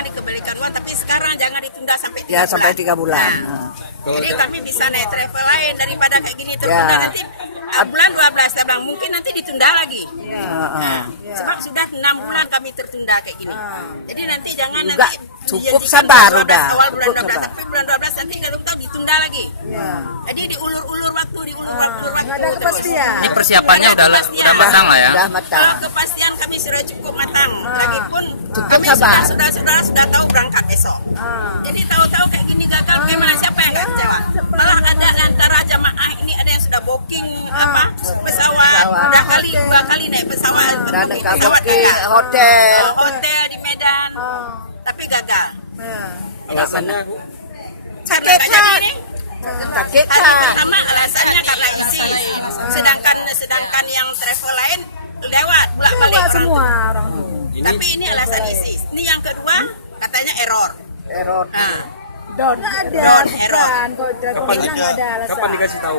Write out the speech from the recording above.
akan dikembalikan uang, tapi sekarang jangan ditunda sampai 3 Ya bulan. sampai 3 bulan. Nah, jadi kami bisa naik travel lain daripada kayak gini tertunda Ya. nanti bulan 12 saya bilang mungkin nanti ditunda lagi. Nah, sebab sudah 6 bulan kami tertunda kayak gini. Jadi nanti jangan Juga nanti cukup dijanjikan sabar bulan 12 udah. awal bulan Cukup 12 sabar. tapi bulan 12 nanti nggak tahu ditunda lagi. Jadi diulur-ulur waktu, diulur-ulur waktu. Nggak ada terus. kepastian. Ini persiapannya udah matang lah ya. Udah matang. Kalau kepastian kami sudah cukup matang. Lagipun Cukup kami sabar. sudah tahu berangkat besok. Jadi tahu-tahu kayak gini gagal, gimana siapa yang nggak kecewa? Malah ada antara jamaah ini ada yang sudah booking pesawat, udah dua kali naik pesawat, Dan booking nggak pesawat booking gagal. hotel. Hotel di Medan, tapi gagal. Alasannya Karena Sakit, nggak jadi ini. Sakit Hari Kak. pertama alasannya karena isi, sedangkan yang travel lain lewat bolak-balik Lewat orang semua tuh. orang tuh. Tapi ini alasan isi. Ini yang kedua katanya error. Error. Nah, Nggak ada, Don, error. bukan. Kalau telepon nggak ada alasan. kapan dikasih tahu?